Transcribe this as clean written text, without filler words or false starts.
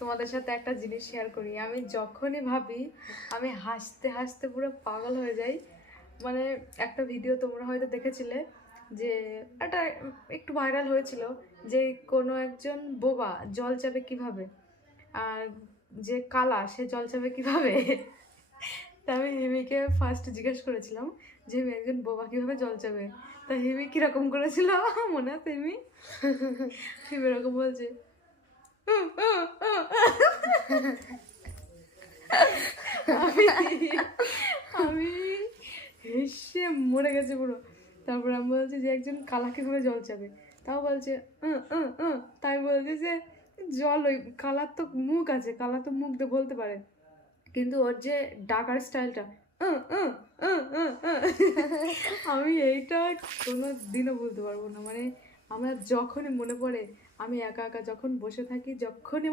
তোমাদের সাথে একটা জিনিস শেয়ার করি। আমি যখনই ভাবি আমি হাসতে হাসতে পুরো পাগল হয়ে যাই। মানে একটা ভিডিও তোমরা হয়তো দেখেছিলে, যে একটা একটু ভাইরাল হয়েছিল, যে কোনো একজন বোবা জল চাবে কিভাবে, আর যে কালা সে জল চাবে কিভাবে। তা আমি হিমিকে ফার্স্ট জিজ্ঞেস করেছিলাম যে হিমি একজন বোবা কিভাবে জল চাবে। তা হিমি কিরকম করেছিল মনে আছে? হিমি হিমি এরকম বলছে, আমি আমি হেসে মরে গেছে পুরো। তারপর আমি বলছি যে একজন কালা কিভাবে জল চাবে, তাও বলছে তাই বলছে যে জল ওই কালার তো মুখ আছে, কালা তো মুখ দিয়ে বলতে পারে, কিন্তু ওর যে ডাকার স্টাইলটা আমি এইটা কোনো দিনও বলতে পারবো না। মানে আমার যখনই মনে পড়ে, আমি একা একা যখন বসে থাকি, যখনই